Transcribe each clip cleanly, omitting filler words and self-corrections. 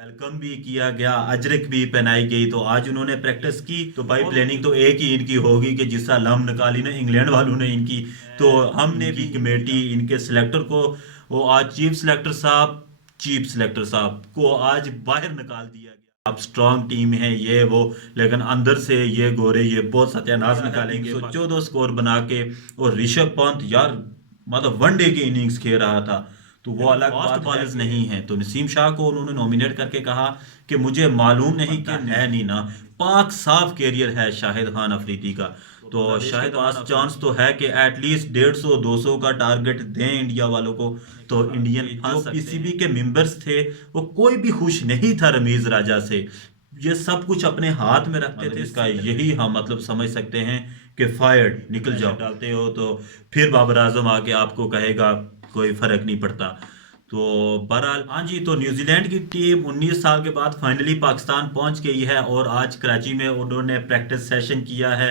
Welcome भी किया गया, अजरक भी पहनाई गई। तो आज उन्होंने प्रैक्टिस की। तो भाई प्लानिंग तो एक ही इनकी होगी कि जिस लम निकाली ना इंग्लैंड वालों ने इनकी, तो हमने भी कमेटी इनके सिलेक्टर को, वो आज चीफ सिलेक्टर साहब को आज बाहर निकाल दिया गया। अब स्ट्रांग टीम है ये वो, लेकिन अंदर से ये गोरे ये बहुत सत्यानाश निकालेंगे। 314 स्कोर बना के। और ऋषभ पंत यार, मतलब वनडे की इनिंग्स खेल रहा था। तो वो अलग फास्ट बॉलर्स नहीं है। तो नसीम शाह को उन्होंने नॉमिनेट करके कहा कि मुझे मालूम नहीं कि है नहीं ना, पाक साफ कैरियर है शाहिद खान अफरीदी का। तो शायद पास चांस तो है कि एटलीस्ट 150-200 का टारगेट दें इंडिया वालों को। तो इंडियन जो पीसीबी के मेंबर्स थे, वो कोई भी खुश नहीं था रमीज राजा से। ये सब कुछ अपने हाथ में रखते थे। इसका यही हम मतलब समझ सकते हैं कि फायर्ड निकल जाओ डालते हो तो फिर बाबर आजम आके आपको कहेगा कोई फर्क नहीं पड़ता। तो बहरहाल हाँ जी, तो न्यूजीलैंड की टीम 19 साल के बाद फाइनली पाकिस्तान पहुंच गई है और आज कराची में उन्होंने प्रैक्टिस सेशन किया है।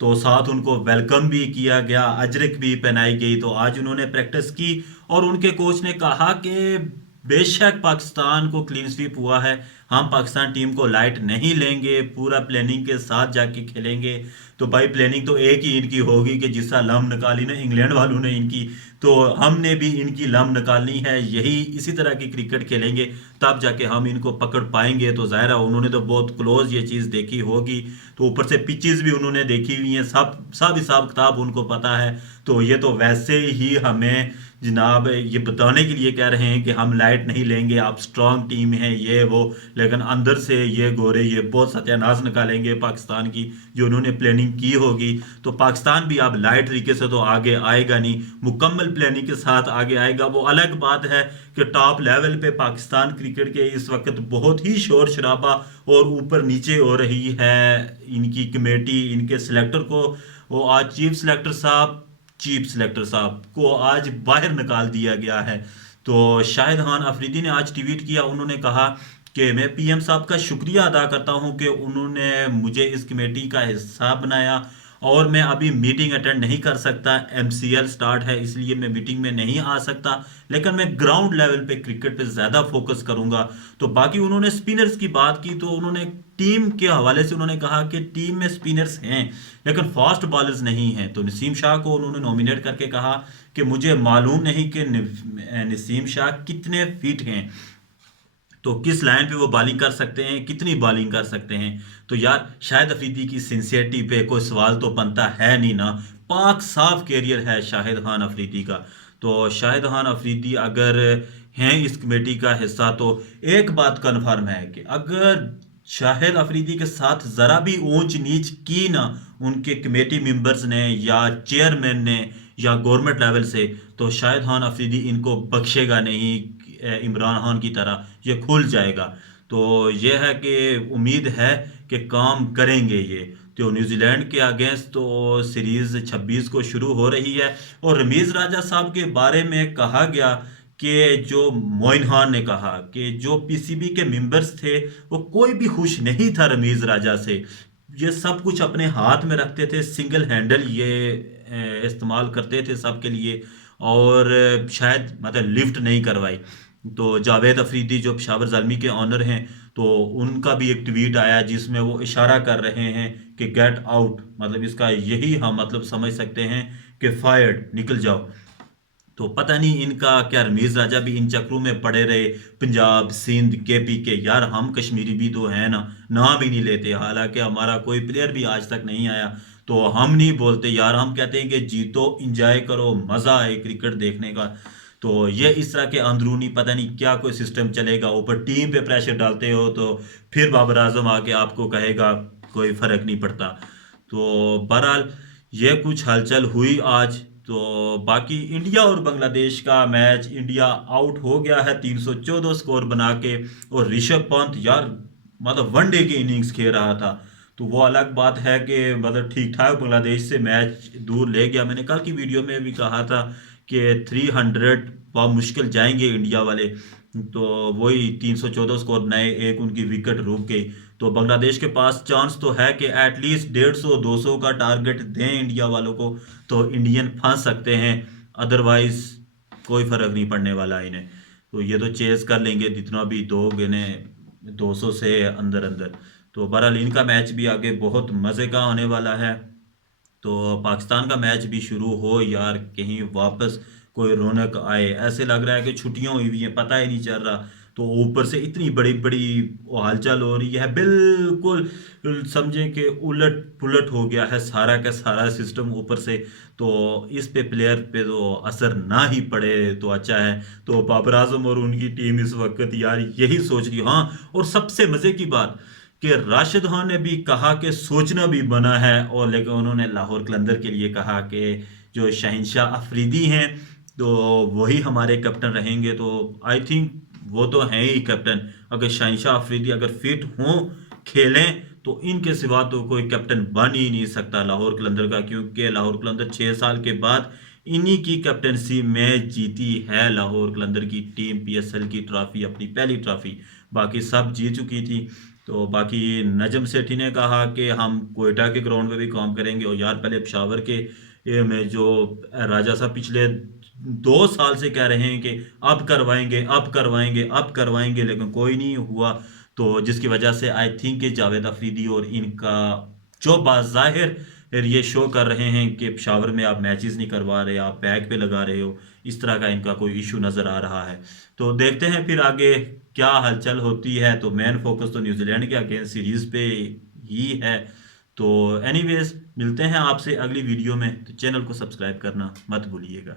तो साथ उनको वेलकम भी किया गया, अजरक भी पहनाई गई। तो आज उन्होंने प्रैक्टिस की और उनके कोच ने कहा कि बेशक पाकिस्तान को क्लीन स्वीप हुआ है, हम पाकिस्तान टीम को लाइट नहीं लेंगे, पूरा प्लानिंग के साथ जाके खेलेंगे। तो भाई प्लानिंग तो एक ही इनकी होगी कि जिस लम निकाली ना इंग्लैंड वालों ने इनकी, तो हमने भी इनकी लम निकालनी है। यही इसी तरह की क्रिकेट खेलेंगे, तब जाके हम इनको पकड़ पाएंगे। तो जाहिर है उन्होंने तो बहुत क्लोज ये चीज़ देखी होगी। तो ऊपर से पिचेस भी उन्होंने देखी हुई हैं, सब सब हिसाब किताब उनको पता है। तो ये तो वैसे ही हमें जनाब ये बताने के लिए कह रहे हैं कि हम लाइट नहीं लेंगे, आप स्ट्रांग टीम है ये वो, लेकिन अंदर से ये गोरे ये बहुत सत्यानाश निकालेंगे पाकिस्तान की जो उन्होंने प्लानिंग की होगी। तो पाकिस्तान भी अब लाइट तरीके से तो आगे आएगा नहीं, मुकम्मल प्लानिंग के साथ आगे आएगा। वो अलग बात है कि टॉप लेवल पे पाकिस्तान क्रिकेट के इस वक्त बहुत ही शोर शराबा और ऊपर नीचे हो रही है। इनकी कमेटी इनके सिलेक्टर को, वो आज चीफ सिलेक्टर साहब को आज बाहर निकाल दिया गया है। तो शाहिद खान अफरीदी ने आज ट्वीट किया, उन्होंने कहा कि मैं पीएम साहब का शुक्रिया अदा करता हूं कि उन्होंने मुझे इस कमेटी का हिस्सा बनाया और मैं अभी मीटिंग अटेंड नहीं कर सकता, एमसीएल स्टार्ट है इसलिए मैं मीटिंग में नहीं आ सकता, लेकिन मैं ग्राउंड लेवल पे क्रिकेट पे ज़्यादा फोकस करूंगा। तो बाकी उन्होंने स्पिनर्स की बात की, तो उन्होंने टीम के हवाले से उन्होंने कहा कि टीम में स्पिनर्स हैं लेकिन फास्ट बॉलर्स नहीं हैं। तो नसीम शाह को उन्होंने नॉमिनेट करके कहा कि मुझे मालूम नहीं कि नसीम शाह कितने फिट हैं, तो किस लाइन पे वो बॉलिंग कर सकते हैं, कितनी बॉलिंग कर सकते हैं। तो यार शाहिद अफरीदी की सिंसियरिटी पे कोई सवाल तो बनता है नहीं ना, पाक साफ कैरियर है शाहिद खान अफरीदी का। तो शाहिद खान अफरीदी अगर हैं इस कमेटी का हिस्सा, तो एक बात कन्फर्म है कि अगर शाहिद अफरीदी के साथ ज़रा भी ऊंच नीच की ना उनके कमेटी मेंबर्स ने या चेयरमैन ने या गवर्नमेंट लेवल से, तो शाहिद खान अफरीदी इनको बख्शेगा नहीं। इमरान खान की तरह ये खुल जाएगा। तो ये है कि उम्मीद है कि काम करेंगे ये। तो न्यूजीलैंड के अगेंस्ट तो सीरीज 26 को शुरू हो रही है। और रमीज राजा साहब के बारे में कहा गया कि जो मोइन खान ने कहा कि जो पीसीबी के मेंबर्स थे, वो कोई भी खुश नहीं था रमीज राजा से। ये सब कुछ अपने हाथ में रखते थे, सिंगल हैंडल ये इस्तेमाल करते थे सबके लिए। और शायद मतलब लिफ्ट नहीं करवाई। तो जावेद अफरीदी जो पेशावर ज़ल्मी के ऑनर हैं, तो उनका भी एक ट्वीट आया जिसमें वो इशारा कर रहे हैं कि गेट आउट, मतलब इसका यही हम मतलब समझ सकते हैं कि फायर्ड निकल जाओ। तो पता नहीं इनका क्या, रमीज राजा भी इन चक्रों में पड़े रहे, पंजाब सिंध केपी के। यार हम कश्मीरी भी तो हैं ना, नाम ही नहीं लेते, हालांकि हमारा कोई प्लेयर भी आज तक नहीं आया। तो हम नहीं बोलते यार, हम कहते हैं कि जीतो, इंजॉय करो, मज़ा आए क्रिकेट देखने का। तो ये इस तरह के अंदरूनी पता नहीं क्या कोई सिस्टम चलेगा, ऊपर टीम पे प्रेशर डालते हो तो फिर बाबर आजम आके आपको कहेगा कोई फर्क नहीं पड़ता। तो बहरहाल ये कुछ हलचल हुई आज। तो बाकी इंडिया और बांग्लादेश का मैच, इंडिया आउट हो गया है 314 स्कोर बना के। और ऋषभ पंत यार, मतलब वनडे की इनिंग्स खेल रहा था। तो वो अलग बात है कि मतलब ठीक ठाक बांग्लादेश से मैच दूर ले गया। मैंने कल की वीडियो में भी कहा था कि 300 बहुत मुश्किल जाएंगे इंडिया वाले। तो वही 314 स्कोर बनाए, एक उनकी विकेट रुक गई। तो बांग्लादेश के पास चांस तो है कि एटलीस्ट 150-200 का टारगेट दें इंडिया वालों को, तो इंडियन फंस सकते हैं। अदरवाइज कोई फर्क नहीं पड़ने वाला इन्हें। तो ये तो चेस कर लेंगे जितना भी दोगे इन्हें, 200 से अंदर अंदर। तो बहरहाल इनका मैच भी आगे बहुत मज़े का होने वाला है। तो पाकिस्तान का मैच भी शुरू हो यार, कहीं वापस कोई रौनक आए। ऐसे लग रहा है कि छुट्टियां हुई हुई हैं, पता ही नहीं चल रहा। तो ऊपर से इतनी बड़ी बड़ी वो हलचल हो रही है, बिल्कुल समझे कि उलट पुलट हो गया है सारा का सारा सिस्टम ऊपर से। तो इस पे प्लेयर पे तो असर ना ही पड़े तो अच्छा है। तो बाबर आजम और उनकी टीम इस वक्त यार यही सोच रही, हाँ। और सबसे मजे की बात कि राशिद खान ने भी कहा कि सोचना भी बना है, और लेकिन उन्होंने लाहौर कलंदर के लिए कहा कि जो शहंशाह अफरीदी हैं तो वही हमारे कैप्टन रहेंगे। तो आई थिंक वो तो हैं ही कैप्टन। अगर शहंशाह अफरीदी अगर फिट हों, खेलें, तो इनके सिवा तो कोई कैप्टन बन ही नहीं सकता लाहौर कलंदर का, क्योंकि लाहौर कलंदर 6 साल के बाद इन्हीं की कैप्टनसी में जीती है लाहौर कलंदर की टीम पीएसएल की ट्रॉफी, अपनी पहली ट्रॉफी। बाकी सब जीत चुकी थी। तो बाकी नजम सेठी ने कहा कि हम कोयटा के ग्राउंड में भी काम करेंगे। और यार पहले पेशावर के में जो राजा साहब पिछले 2 साल से कह रहे हैं कि अब करवाएंगे अब करवाएंगे अब करवाएंगे, लेकिन कोई नहीं हुआ। तो जिसकी वजह से आई थिंक कि जावेद अफरीदी और इनका जो बाज़ाहिर ये शो कर रहे हैं कि पेशावर में आप मैचेस नहीं करवा रहे, आप बैक पे लगा रहे हो, इस तरह का इनका कोई इशू नज़र आ रहा है। तो देखते हैं फिर आगे क्या हलचल होती है। तो मेन फोकस तो न्यूजीलैंड के अगेंस्ट सीरीज पे ही है। तो एनीवेज मिलते हैं आपसे अगली वीडियो में। तो चैनल को सब्सक्राइब करना मत भूलिएगा।